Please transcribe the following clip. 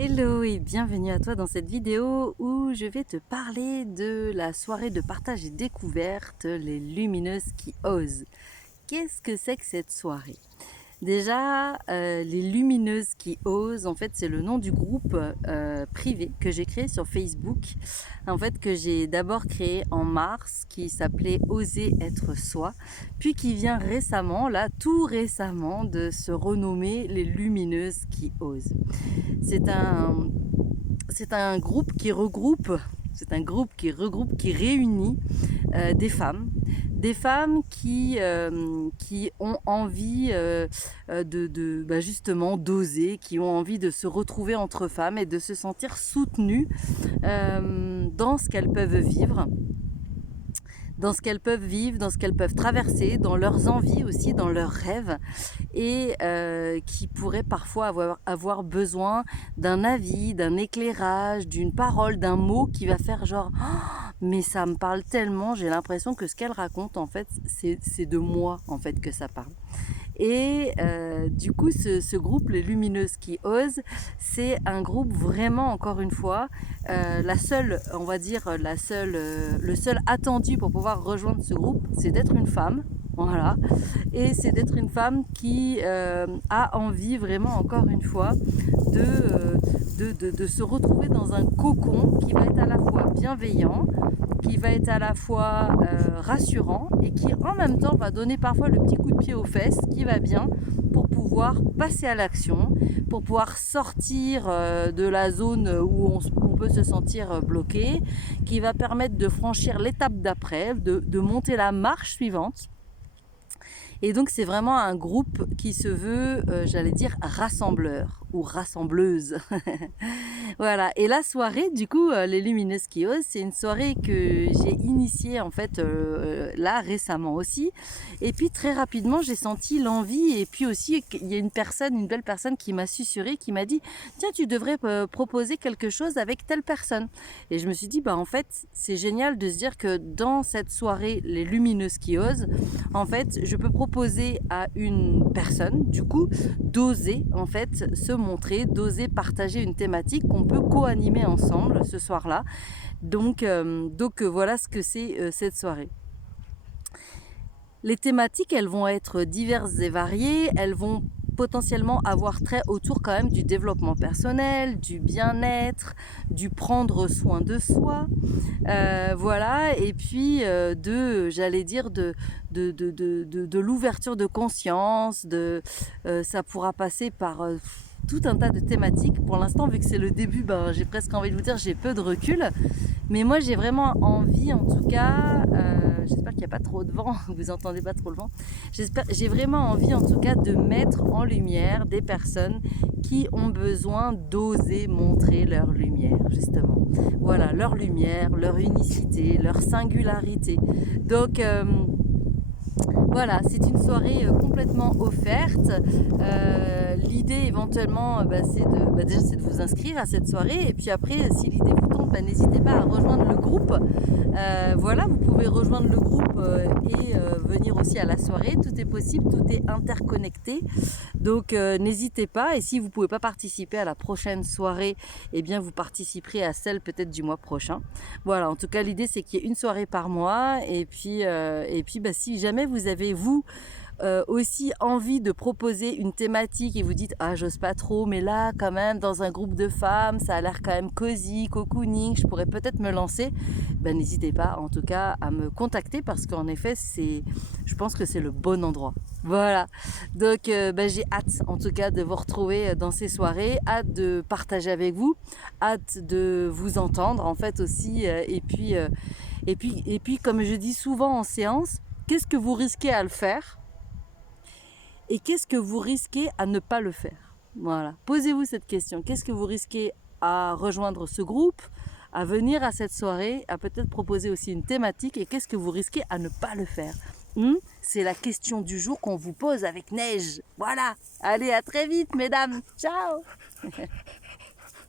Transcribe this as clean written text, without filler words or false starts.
Hello et bienvenue à toi dans cette vidéo où je vais te parler de la soirée de partage et découverte, les lumineuses qui osent. Qu'est-ce que c'est que cette soirée? Déjà, les lumineuses qui osent, en fait, c'est le nom du groupe privé que j'ai créé sur Facebook. En fait, que j'ai d'abord créé en mars, qui s'appelait Oser être soi, puis qui vient récemment, là, tout récemment, de se renommer les lumineuses qui osent. C'est un, c'est un groupe qui regroupe, qui réunit des femmes qui ont envie justement d'oser, qui ont envie de se retrouver entre femmes et de se sentir soutenues dans ce qu'elles peuvent vivre, dans ce qu'elles peuvent traverser, dans leurs envies aussi, dans leurs rêves, et qui pourraient parfois avoir besoin d'un avis, d'un éclairage, d'une parole, d'un mot qui va faire genre oh, mais ça me parle tellement, j'ai l'impression que ce qu'elle raconte en fait c'est de moi en fait que ça parle. Et du coup, ce groupe, les Lumineuses qui osent, c'est un groupe vraiment, encore une fois, la seule, on va dire, le seul attendu pour pouvoir rejoindre ce groupe, c'est d'être une femme. Voilà. Et c'est d'être une femme qui a envie vraiment, encore une fois, de se retrouver dans un cocon qui va être à la fois bienveillant, qui va être à la fois rassurant et qui en même temps va donner parfois le petit coup de pied aux fesses qui va bien pour pouvoir passer à l'action, pour pouvoir sortir de la zone où on peut se sentir bloqué, qui va permettre de franchir l'étape d'après, de monter la marche suivante. Et donc c'est vraiment un groupe qui se veut, j'allais dire, rassembleur ou rassembleuse. Voilà, et la soirée, du coup, les Lumineuses qui osent, c'est une soirée que j'ai initiée en fait là récemment aussi. Et puis très rapidement, j'ai senti l'envie. Et puis aussi, il y a une belle personne qui m'a susurré, qui m'a dit tiens, tu devrais proposer quelque chose avec telle personne. Et je me suis dit bah en fait, c'est génial de se dire que dans cette soirée, les Lumineuses qui osent, en fait, je peux proposer à une personne, du coup, d'oser en fait se montrer, d'oser partager une thématique qu'on peut co-animer ensemble ce soir-là. Donc voilà ce que c'est cette soirée. Les thématiques, elles vont être diverses et variées, elles vont potentiellement avoir trait autour quand même du développement personnel, du bien-être, du prendre soin de soi, voilà, et puis j'allais dire, de l'ouverture de conscience, ça pourra passer par tout un tas de thématiques. Pour l'instant, vu que c'est le début, ben, j'ai presque envie de vous dire, j'ai peu de recul. Mais moi, j'ai vraiment envie, en tout cas, j'espère qu'il n'y a pas trop de vent, vous entendez pas trop le vent. J'ai vraiment envie, en tout cas, de mettre en lumière des personnes qui ont besoin d'oser montrer leur lumière, justement. Voilà, leur lumière, leur unicité, leur singularité. Donc, voilà, c'est une soirée complètement offerte. L'idée éventuellement, déjà, c'est de vous inscrire à cette soirée. Et puis après, si l'idée vous tente, n'hésitez pas à rejoindre le groupe. Voilà, vous pouvez rejoindre le groupe et venir aussi à la soirée. Tout est possible, tout est interconnecté. Donc n'hésitez pas. Et si vous ne pouvez pas participer à la prochaine soirée, eh bien vous participerez à celle peut-être du mois prochain. Voilà, en tout cas l'idée c'est qu'il y ait une soirée par mois. Et puis si jamais vous avez aussi envie de proposer une thématique et vous dites ah j'ose pas trop mais là quand même dans un groupe de femmes ça a l'air quand même cosy, cocooning, je pourrais peut-être me lancer, n'hésitez pas en tout cas à me contacter parce qu'en effet je pense que c'est le bon endroit. Voilà, donc j'ai hâte en tout cas de vous retrouver dans ces soirées, hâte de partager avec vous, hâte de vous entendre en fait aussi et puis comme je dis souvent en séance, qu'est-ce que vous risquez à le faire et qu'est-ce que vous risquez à ne pas le faire? Voilà, posez-vous cette question. Qu'est-ce que vous risquez à rejoindre ce groupe, à venir à cette soirée, à peut-être proposer aussi une thématique et qu'est-ce que vous risquez à ne pas le faire? C'est la question du jour qu'on vous pose avec Neige. Voilà, allez à très vite mesdames, ciao.